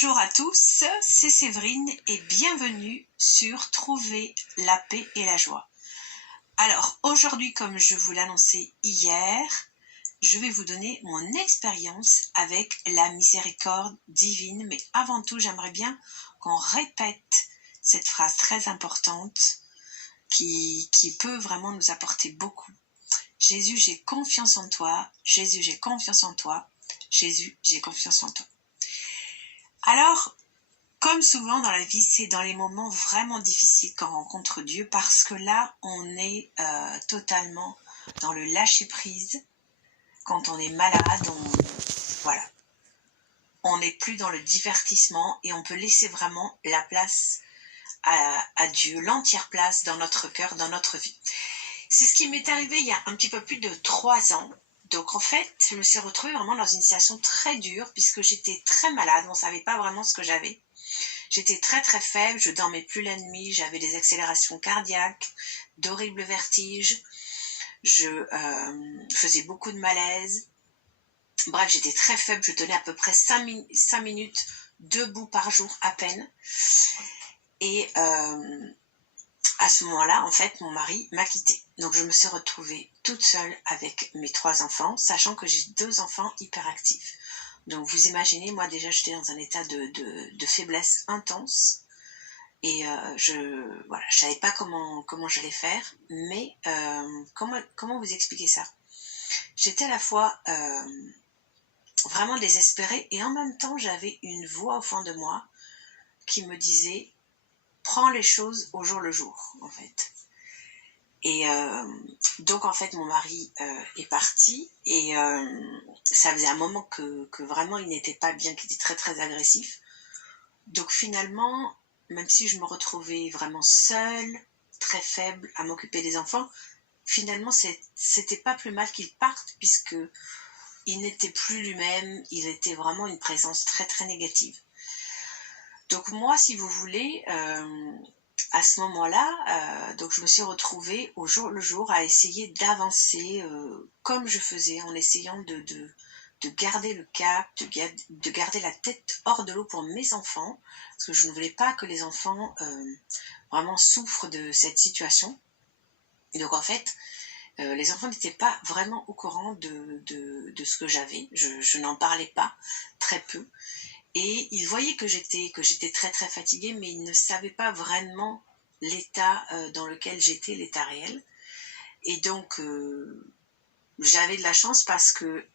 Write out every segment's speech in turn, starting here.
Bonjour à tous, c'est Séverine et bienvenue sur Trouver la paix et la joie. Alors aujourd'hui, comme je vous l'annonçais hier, je vais vous donner mon expérience avec la miséricorde divine. Mais avant tout, j'aimerais bien qu'on répète cette phrase très importante qui peut vraiment nous apporter beaucoup. Jésus, j'ai confiance en toi. Jésus, j'ai confiance en toi. Jésus, j'ai confiance en toi. Alors, comme souvent dans la vie, c'est dans les moments vraiment difficiles qu'on rencontre Dieu, parce que là, on est totalement dans le lâcher-prise. Quand on est malade, on n'est plus dans le divertissement et on peut laisser vraiment la place à Dieu, l'entière place dans notre cœur, dans notre vie. C'est ce qui m'est arrivé il y a un petit peu plus de 3 ans. Donc en fait, je me suis retrouvée vraiment dans une situation très dure puisque j'étais très malade, on ne savait pas vraiment ce que j'avais. J'étais très très faible, je dormais plus la nuit, j'avais des accélérations cardiaques, d'horribles vertiges, je faisais beaucoup de malaise. Bref, j'étais très faible, je tenais à peu près 5 minutes debout par jour à peine. Et à ce moment-là, en fait, mon mari m'a quittée. Donc je me suis retrouvée toute seule avec mes 3 enfants, sachant que j'ai 2 enfants hyperactifs. Donc vous imaginez, moi déjà j'étais dans un état de faiblesse intense et je savais pas comment j'allais faire, mais comment vous expliquer ça? J'étais à la fois vraiment désespérée et en même temps j'avais une voix au fond de moi qui me disait prends les choses au jour le jour en fait. Et donc en fait mon mari est parti et ça faisait un moment que vraiment il n'était pas bien, qu'il était très très agressif. Donc finalement, même si je me retrouvais vraiment seule, très faible à m'occuper des enfants, finalement c'était pas plus mal qu'il parte puisque il n'était plus lui-même, il était vraiment une présence très très négative. Donc moi, si vous voulez, à ce moment-là, donc je me suis retrouvée au jour le jour à essayer d'avancer comme je faisais, en essayant de garder le cap, de garder la tête hors de l'eau pour mes enfants, parce que je ne voulais pas que les enfants vraiment souffrent de cette situation. Et donc en fait, les enfants n'étaient pas vraiment au courant de ce que j'avais, je n'en parlais pas, très peu. Et ils voyaient que j'étais très très fatiguée, mais ils ne savaient pas vraiment l'état dans lequel j'étais, l'état réel. Et donc j'avais de la chance parce que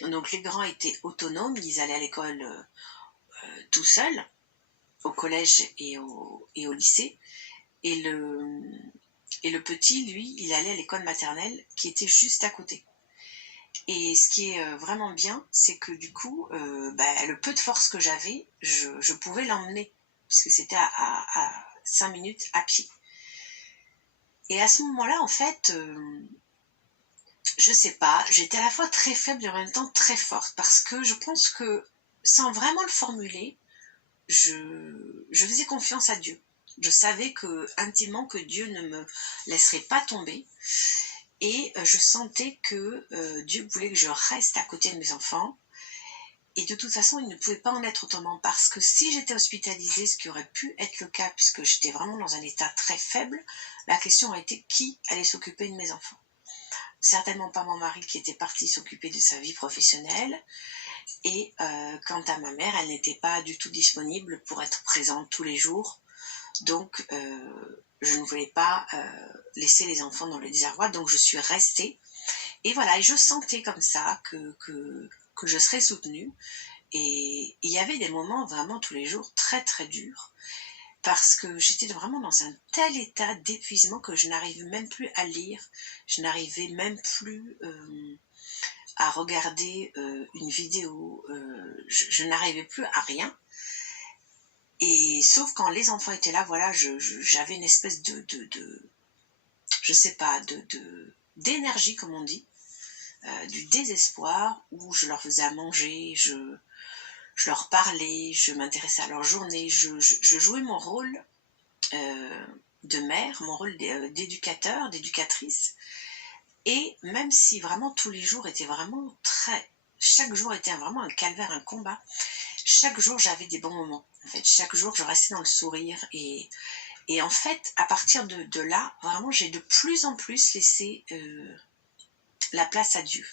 donc les grands étaient autonomes, ils allaient à l'école tout seuls, au collège et au lycée. Et le petit, lui, il allait à l'école maternelle qui était juste à côté. Et ce qui est vraiment bien, c'est que du coup, le peu de force que j'avais, je pouvais l'emmener, puisque c'était à 5 minutes à pied. Et à ce moment-là, en fait, je sais pas, j'étais à la fois très faible et en même temps très forte, parce que je pense que, sans vraiment le formuler, je faisais confiance à Dieu. Je savais intimement que Dieu ne me laisserait pas tomber. Et je sentais que Dieu voulait que je reste à côté de mes enfants. Et de toute façon, il ne pouvait pas en être autrement, parce que si j'étais hospitalisée, ce qui aurait pu être le cas, puisque j'étais vraiment dans un état très faible, la question a été qui allait s'occuper de mes enfants. Certainement pas mon mari qui était parti s'occuper de sa vie professionnelle. Et quant à ma mère, elle n'était pas du tout disponible pour être présente tous les jours. Donc je ne voulais pas laisser les enfants dans le désarroi, donc je suis restée. Et voilà, et je sentais comme ça que je serais soutenue. Et il y avait des moments vraiment tous les jours très très durs, parce que j'étais vraiment dans un tel état d'épuisement que je n'arrivais même plus à lire, je n'arrivais même plus à regarder une vidéo, je n'arrivais plus à rien. Et sauf quand les enfants étaient là, voilà, j'avais une espèce je sais pas, d'énergie, comme on dit, du désespoir, où je leur faisais à manger, je leur parlais, je m'intéressais à leur journée, je jouais mon rôle de mère, mon rôle d'éducateur, d'éducatrice. Et même si vraiment tous les jours étaient vraiment chaque jour était vraiment un calvaire, un combat, chaque jour j'avais des bons moments. En fait, chaque jour je restais dans le sourire et en fait, à partir de là, vraiment, j'ai de plus en plus laissé la place à Dieu.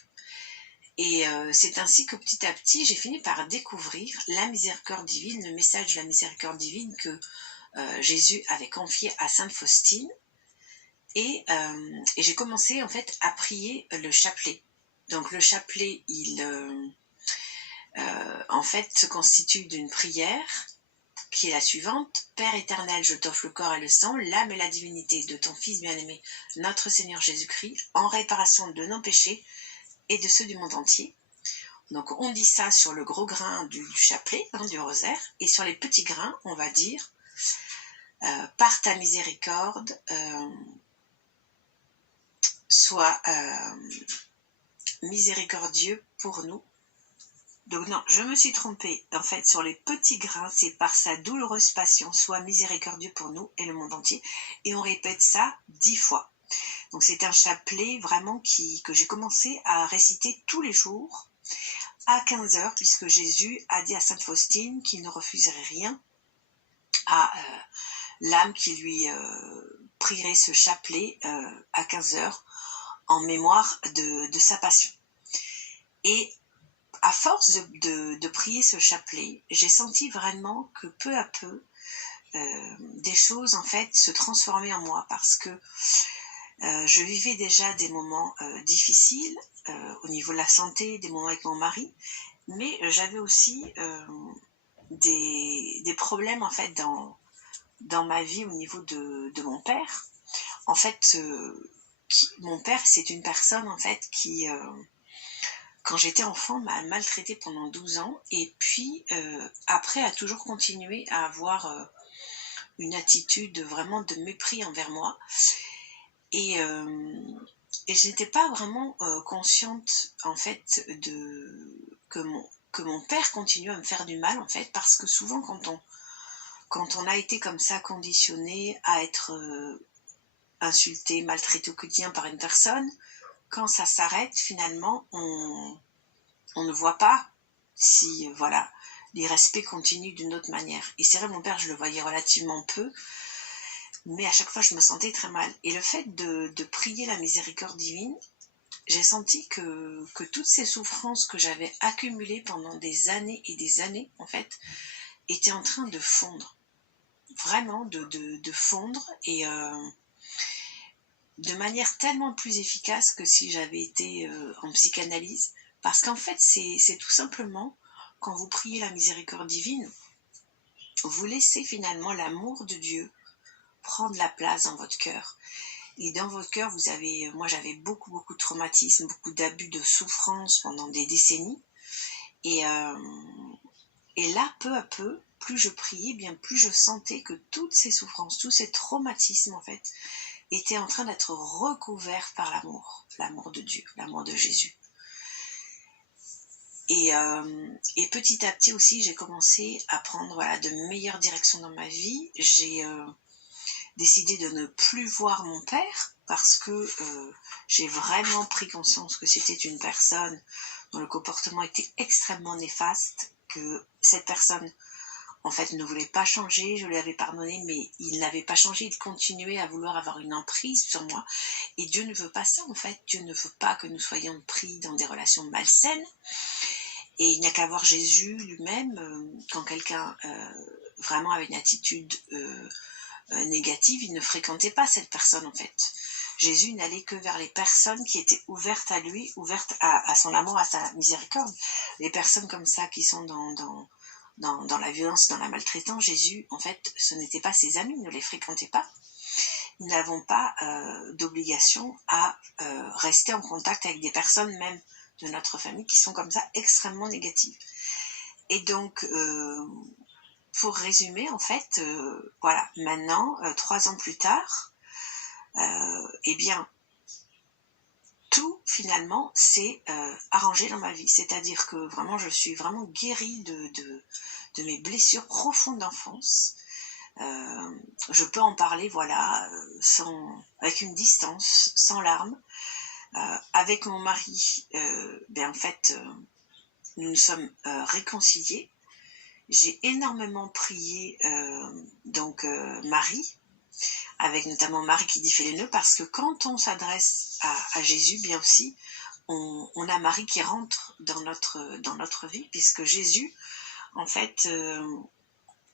Et c'est ainsi que petit à petit, j'ai fini par découvrir la miséricorde divine, le message de la miséricorde divine que Jésus avait confié à Sainte Faustine. Et j'ai commencé en fait à prier le chapelet. Donc le chapelet, il en fait se constitue d'une prière qui est la suivante. Père éternel, je t'offre le corps et le sang, l'âme et la divinité de ton Fils bien-aimé, notre Seigneur Jésus-Christ, en réparation de nos péchés et de ceux du monde entier. Donc on dit ça sur le gros grain du chapelet, du rosaire, et sur les petits grains, on va dire par ta miséricorde, sois miséricordieux pour nous. Donc non, je me suis trompée. En fait, sur les petits grains, c'est par sa douloureuse passion, sois miséricordieux pour nous et le monde entier. Et on répète ça 10 fois. Donc c'est un chapelet vraiment que j'ai commencé à réciter tous les jours à 15h, puisque Jésus a dit à Sainte Faustine qu'il ne refuserait rien à l'âme qui lui prierait ce chapelet à 15h en mémoire de sa passion. Et à force de prier ce chapelet, j'ai senti vraiment que peu à peu, des choses en fait se transformaient en moi, parce que je vivais déjà des moments difficiles au niveau de la santé, des moments avec mon mari, mais j'avais aussi des problèmes en fait dans ma vie au niveau de mon père. En fait, mon père, c'est une personne en fait qui quand j'étais enfant, m'a maltraitée pendant 12 ans et puis après a toujours continué à avoir une attitude vraiment de mépris envers moi. Et je n'étais pas vraiment consciente en fait que mon père continuait à me faire du mal en fait, parce que souvent quand on a été comme ça conditionné à être insulté, maltraité au quotidien par une personne, quand ça s'arrête finalement on ne voit pas si voilà l'irrespect continue d'une autre manière. Et c'est vrai, mon père, je le voyais relativement peu, mais à chaque fois je me sentais très mal. Et le fait de prier la miséricorde divine, j'ai senti que toutes ces souffrances que j'avais accumulées pendant des années et des années en fait étaient en train de fondre, vraiment de fondre, et de manière tellement plus efficace que si j'avais été en psychanalyse. Parce qu'en fait, c'est tout simplement, quand vous priez la miséricorde divine, vous laissez finalement l'amour de Dieu prendre la place dans votre cœur. Et dans votre cœur, moi j'avais beaucoup de traumatismes, beaucoup d'abus, de souffrances pendant des décennies. Et là, peu à peu, plus je priais, bien plus je sentais que toutes ces souffrances, tous ces traumatismes en fait, étaient en train d'être recouverts par l'amour de Dieu, l'amour de Jésus. Et petit à petit aussi, j'ai commencé à prendre de meilleures directions dans ma vie. J'ai décidé de ne plus voir mon père parce que j'ai vraiment pris conscience que c'était une personne dont le comportement était extrêmement néfaste, que cette personne en fait ne voulait pas changer. Je lui avais pardonné, mais il n'avait pas changé, il continuait à vouloir avoir une emprise sur moi, et Dieu ne veut pas ça en fait. Dieu ne veut pas que nous soyons pris dans des relations malsaines. Et il n'y a qu'à voir Jésus lui-même, quand quelqu'un vraiment avait une attitude négative, il ne fréquentait pas cette personne en fait. Jésus n'allait que vers les personnes qui étaient ouvertes à lui, ouvertes à son amour, à sa miséricorde. Les personnes comme ça qui sont dans la violence, dans la maltraitance, Jésus, en fait, ce n'était pas ses amis, il ne les fréquentait pas. Nous n'avons pas d'obligation à rester en contact avec des personnes, même de notre famille, qui sont comme ça extrêmement négatives. Et donc, pour résumer, en fait, voilà, maintenant, 3 ans plus tard, eh bien, tout finalement s'est arrangé dans ma vie. C'est-à-dire que vraiment, je suis vraiment guérie de mes blessures profondes d'enfance. Je peux en parler, voilà, avec une distance, sans larmes. Avec mon mari, en fait, nous nous sommes réconciliés. j'ai énormément prié Marie, avec notamment Marie qui défait les nœuds, parce que quand on s'adresse à Jésus, bien aussi, on a Marie qui rentre dans notre vie, puisque Jésus, en fait,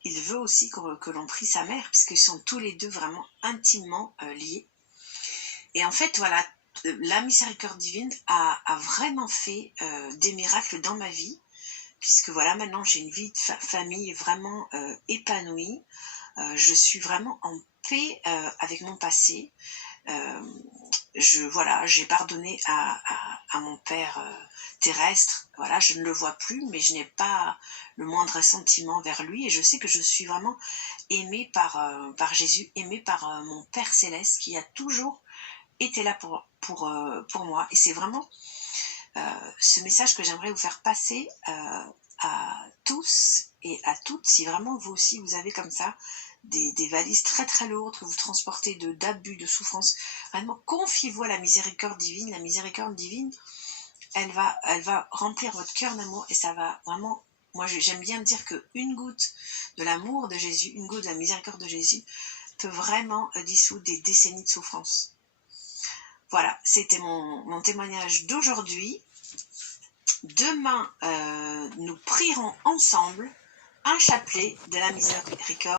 il veut aussi que l'on prie sa mère, puisqu'ils sont tous les deux vraiment intimement liés. Et en fait, voilà, la miséricorde divine a vraiment fait des miracles dans ma vie, puisque voilà, maintenant j'ai une vie de famille vraiment épanouie. Je suis vraiment en paix avec mon passé. J'ai pardonné à mon père terrestre. Voilà, je ne le vois plus, mais je n'ai pas le moindre sentiment vers lui, et je sais que je suis vraiment aimée par Jésus, aimée par mon Père céleste, qui a toujours été là pour moi. Et c'est vraiment ce message que j'aimerais vous faire passer à tous et à toutes, si vraiment vous aussi vous avez comme ça des valises très très lourdes que vous transportez d'abus, de souffrances. Vraiment, confiez-vous à la miséricorde divine. La miséricorde divine, elle va remplir votre cœur d'amour, et ça va vraiment... Moi, j'aime bien dire qu'une goutte de l'amour de Jésus, une goutte de la miséricorde de Jésus, peut vraiment dissoudre des décennies de souffrance. Voilà, c'était mon témoignage d'aujourd'hui. Demain, nous prierons ensemble un chapelet de la miséricorde.